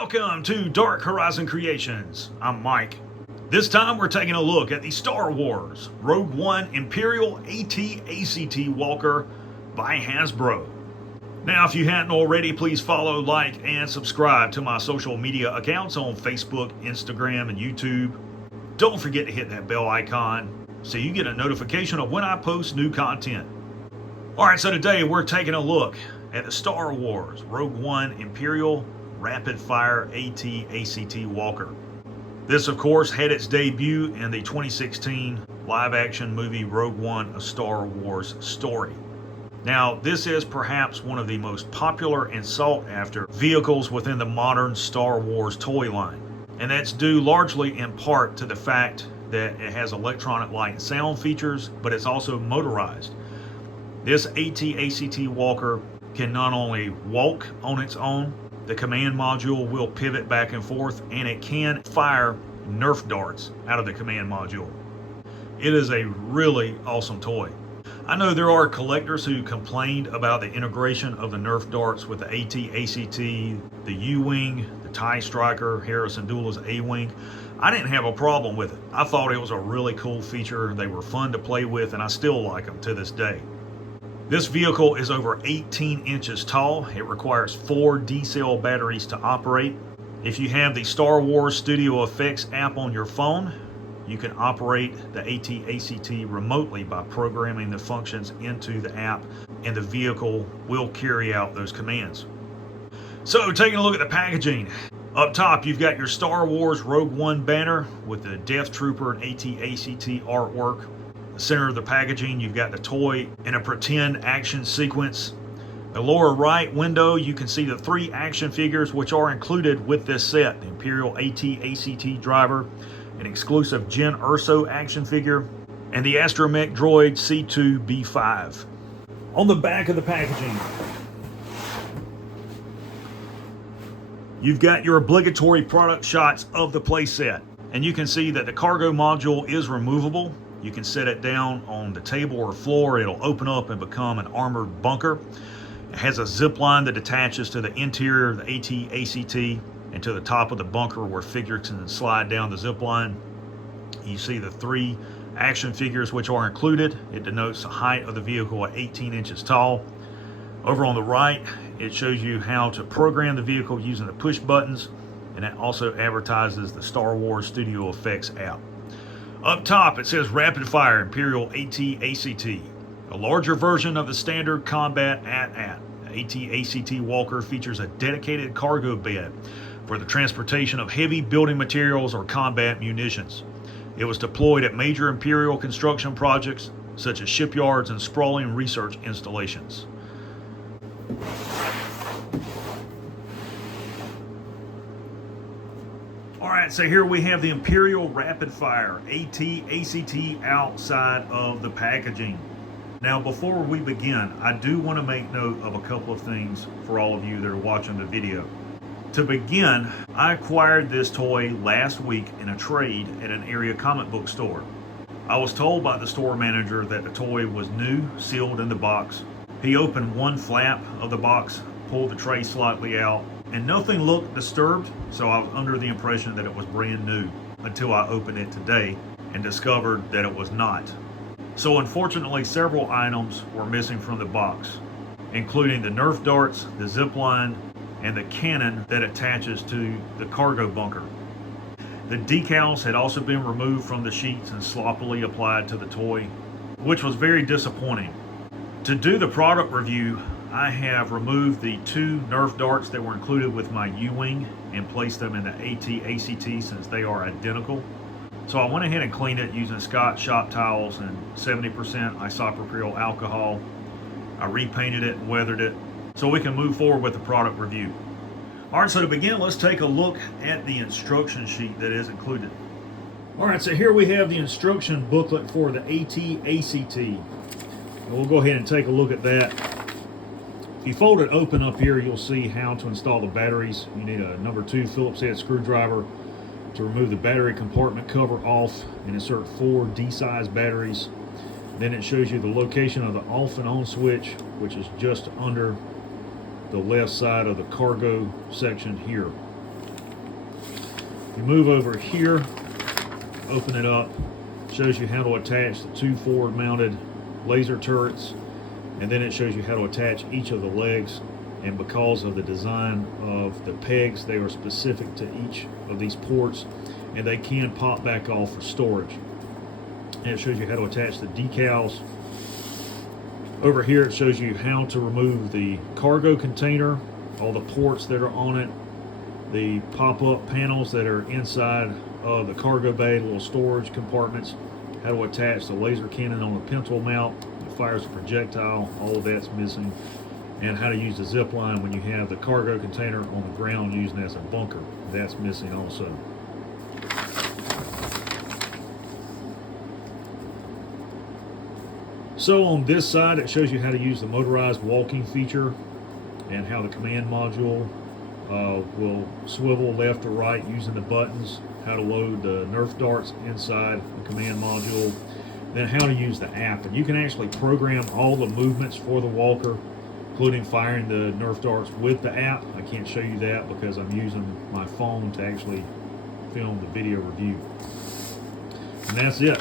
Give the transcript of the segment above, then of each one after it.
Welcome to Dark Horizon Creations. I'm Mike. This time we're taking a look at the Star Wars Rogue One Imperial AT-ACT Walker by Hasbro. Now, if you hadn't already, please follow, like, and subscribe to my social media accounts on Facebook, Instagram, and YouTube. Don't forget to hit that bell icon so you get a notification of when I post new content. Alright, so today we're taking a look at the Star Wars Rogue One Imperial Rapid Fire AT-ACT Walker. This, of course, had its debut in the 2016 live-action movie Rogue One: A Star Wars Story. Now, this is perhaps one of the most popular and sought-after vehicles within the modern Star Wars toy line, and that's due largely in part to the fact that it has electronic light and sound features, but it's also motorized. This AT-ACT Walker can not only walk on its own, the command module will pivot back and forth, and it can fire Nerf darts out of the command module. It is a really awesome toy. I know there are collectors who complained about the integration of the Nerf darts with the AT-ACT, the U-Wing, the TIE Striker, Hera Syndulla's A-Wing. I didn't have a problem with it. I thought it was a really cool feature. They were fun to play with, and I still like them to this day. This vehicle is over 18 inches tall. It requires 4 D-cell batteries to operate. If you have the Star Wars Studio Effects app on your phone, you can operate the AT-ACT remotely by programming the functions into the app, and the vehicle will carry out those commands. So, taking a look at the packaging. Up top, you've got your Star Wars Rogue One banner with the Death Trooper and AT-ACT artwork. Center of the packaging, you've got the toy in a pretend action sequence. The lower right window, you can see the 3 action figures which are included with this set: the Imperial AT-ACT driver, an exclusive Jyn Erso action figure, and the Astromech droid C2B5. On the back of the packaging, you've got your obligatory product shots of the playset, and you can see that the cargo module is removable. You can set it down on the table or floor. It'll open up and become an armored bunker. It has a zip line that attaches to the interior of the AT-ACT and to the top of the bunker where figures can slide down the zip line. You see the 3 action figures which are included. It denotes the height of the vehicle at 18 inches tall. Over on the right, it shows you how to program the vehicle using the push buttons, and it also advertises the Star Wars Studio Effects app. Up top, it says Rapid Fire Imperial AT-ACT, a larger version of the standard combat AT-AT. The AT-ACT Walker features a dedicated cargo bed for the transportation of heavy building materials or combat munitions. It was deployed at major Imperial construction projects such as shipyards and sprawling research installations. Alright, so here we have the Imperial Rapid Fire AT-ACT outside of the packaging. Now, before we begin, I do want to make note of a couple of things for all of you that are watching the video. To begin, I acquired this toy last week in a trade at an area comic book store. I was told by the store manager that the toy was new, sealed in the box. He opened one flap of the box, pulled the tray slightly out, and nothing looked disturbed, so I was under the impression that it was brand new until I opened it today and discovered that it was not. So unfortunately, several items were missing from the box, including the Nerf darts, the zip line, and the cannon that attaches to the cargo bunker. The decals had also been removed from the sheets and sloppily applied to the toy, which was very disappointing. To do the product review, I have removed the 2 Nerf darts that were included with my U-Wing and placed them in the AT-ACT since they are identical. So I went ahead and cleaned it using Scott shop towels and 70% isopropyl alcohol. I repainted it and weathered it so we can move forward with the product review. Alright, so to begin, let's take a look at the instruction sheet that is included. Alright, so here we have the instruction booklet for the AT-ACT. We'll go ahead and take a look at that. If you fold it open up here, you'll see how to install the batteries. You need a number 2 Phillips head screwdriver to remove the battery compartment cover off and insert 4 D-size batteries. Then it shows you the location of the off and on switch, which is just under the left side of the cargo section here. You move over here, open it up, shows you how to attach the 2 forward mounted laser turrets, and then it shows you how to attach each of the legs. And because of the design of the pegs, they are specific to each of these ports, and they can pop back off for storage. And it shows you how to attach the decals. Over here it shows you how to remove the cargo container, all the ports that are on it, the pop-up panels that are inside of the cargo bay, the little storage compartments, how to attach the laser cannon on the pintle mount that fires a projectile, all of that's missing, and how to use the zip line when you have the cargo container on the ground using as a bunker. That's missing also. So on this side it shows you how to use the motorized walking feature and how the command module will swivel left or right using the buttons, how to load the Nerf darts inside the command module, then how to use the app. And you can actually program all the movements for the walker, including firing the Nerf darts with the app. I can't show you that because I'm using my phone to actually film the video review. And that's it.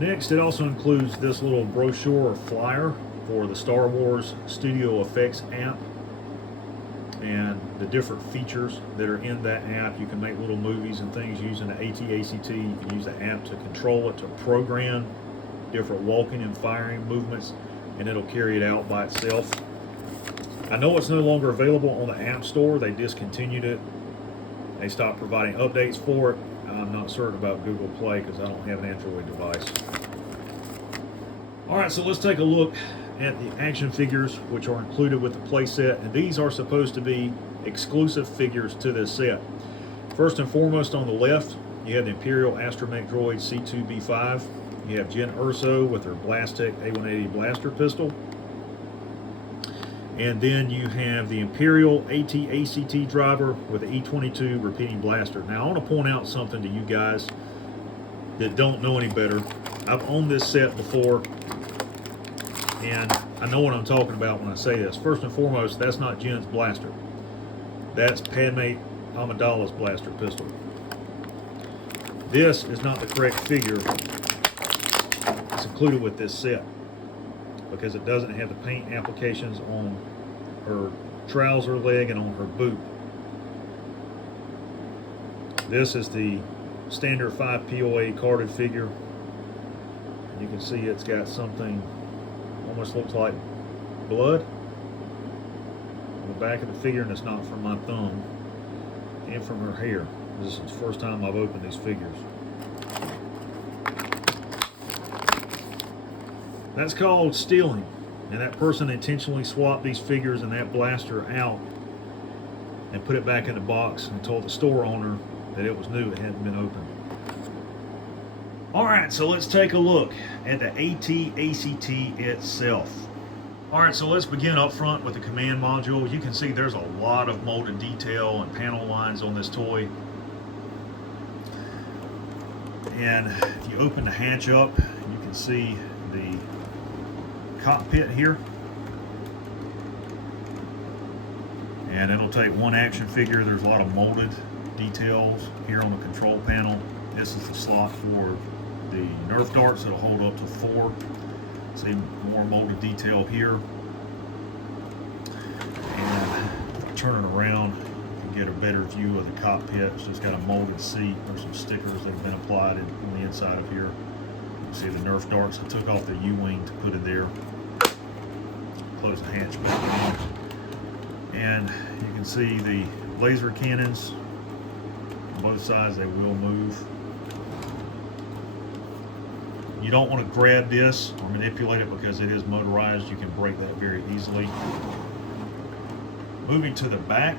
Next, it also includes this little brochure or flyer for the Star Wars Studio Effects app and the different features that are in that app. You can make little movies and things using the AT-ACT. You can use the app to control it, to program different walking and firing movements, and it'll carry it out by itself. I know it's no longer available on the App Store. They discontinued it. They stopped providing updates for it. I'm not certain about Google Play because I don't have an Android device. Alright, so let's take a look at the action figures which are included with the play set, and these are supposed to be exclusive figures to this set. First and foremost, on the left you have the Imperial Astromech Droid C2B5. You have Jyn Erso with her Blastech A180 blaster pistol, and then you have the Imperial AT-ACT driver with the E22 repeating blaster. Now I want to point out something to you guys that don't know any better. I've owned this set before, and I know what I'm talking about when I say this. First and foremost, that's not Jyn's blaster. That's Padme Amidala's blaster pistol. This is not the correct figure that's included with this set, because it doesn't have the paint applications on her trouser leg and on her boot. This is the standard 5 POA carded figure. And you can see it's got something almost looks like blood on the back of the figure, and it's not from my thumb and from her hair. This is the first time I've opened these figures. That's called stealing, and that person intentionally swapped these figures and that blaster out and put it back in the box and told the store owner that it was new, it hadn't been opened. Alright, so let's take a look at the AT-ACT itself. Alright, so let's begin up front with the command module. You can see there's a lot of molded detail and panel lines on this toy. And if you open the hatch up, you can see the cockpit here, and it'll take one action figure. There's a lot of molded details here on the control panel. This is the slot for the Nerf darts that'll hold up to 4. See more molded detail here, and turn it around and get a better view of the cockpit. It's just got a molded seat. There's some stickers that have been applied on the inside of here. See the Nerf darts. I took off the U-wing to put it there. Close the hatch back in. And you can see the laser cannons on both sides. They will move. You don't want to grab this or manipulate it because it is motorized. You can break that very easily. Moving to the back,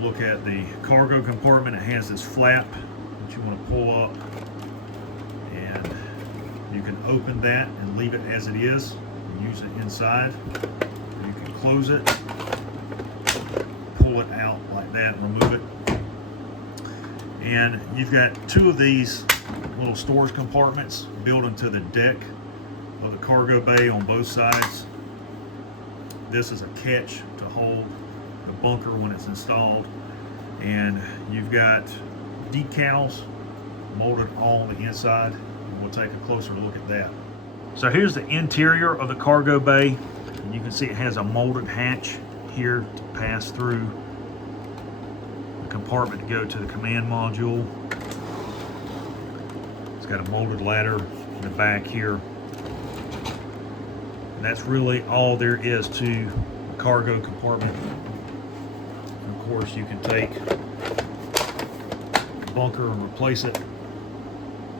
look at the cargo compartment. It has this flap that you want to pull up, and you can open that and leave it as it is and use it inside. You can close it, pull pull it out like that and remove it. And you've got two of these little storage compartments built into the deck of the cargo bay on both sides. This is a catch to hold the bunker when it's installed. And you've got decals molded on the inside, and we'll take a closer look at that. So here's the interior of the cargo bay. And you can see it has a molded hatch here to pass through the compartment to go to the command module. It's got a molded ladder in the back here. And that's really all there is to the cargo compartment. And of course, you can take the bunker and replace it,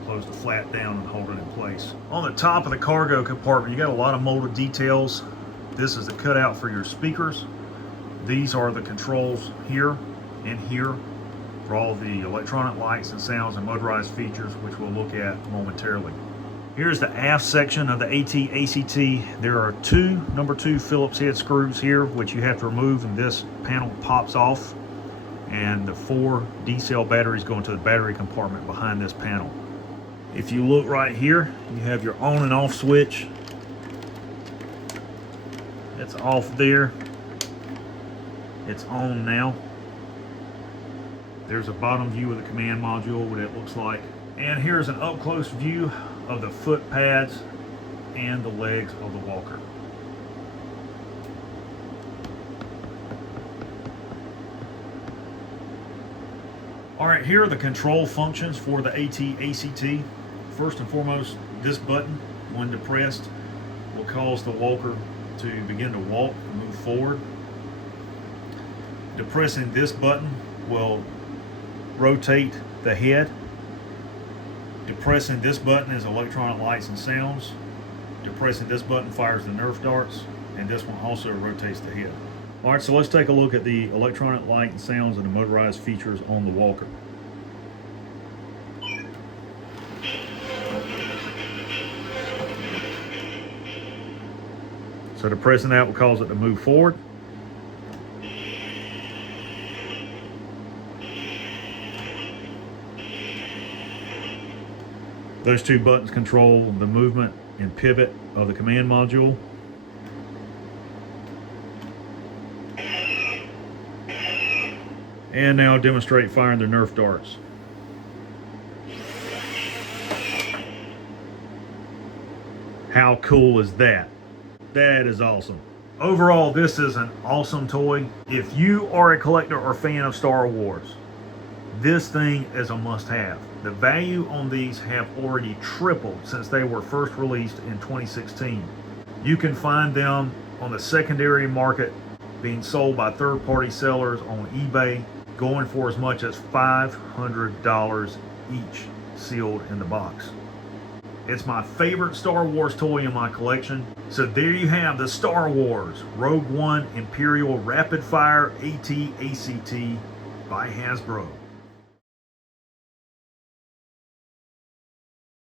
close the flat down and hold it in place. On the top of the cargo compartment, you got a lot of molded details. This is the cutout for your speakers. These are the controls here and here for all the electronic lights and sounds and motorized features, which we'll look at momentarily. Here's the aft section of the AT-ACT. There are two number 2 Phillips head screws here, which you have to remove, and this panel pops off. And the 4 D-cell batteries go into the battery compartment behind this panel. If you look right here, you have your on and off switch. It's off there. It's on now. There's a bottom view of the command module, what it looks like. And here's an up-close view of the foot pads and the legs of the walker. All right, here are the control functions for the AT-ACT. First and foremost, this button, when depressed, will cause the walker to begin to walk and move forward. Depressing this button will rotate the head. Depressing this button is electronic lights and sounds. Depressing this button fires the Nerf darts, and this one also rotates the head. All right, so let's take a look at the electronic light and sounds and the motorized features on the walker. So depressing that will cause it to move forward. Those two buttons control the movement and pivot of the command module. And now demonstrate firing the Nerf darts. How cool is that? That is awesome. Overall, this is an awesome toy. If you are a collector or fan of Star Wars, this thing is a must-have. The value on these have already tripled since they were first released in 2016. You can find them on the secondary market being sold by third-party sellers on eBay, going for as much as $500 each, sealed in the box. It's my favorite Star Wars toy in my collection. So there you have the Star Wars Rogue One Imperial Rapid Fire AT-ACT by Hasbro.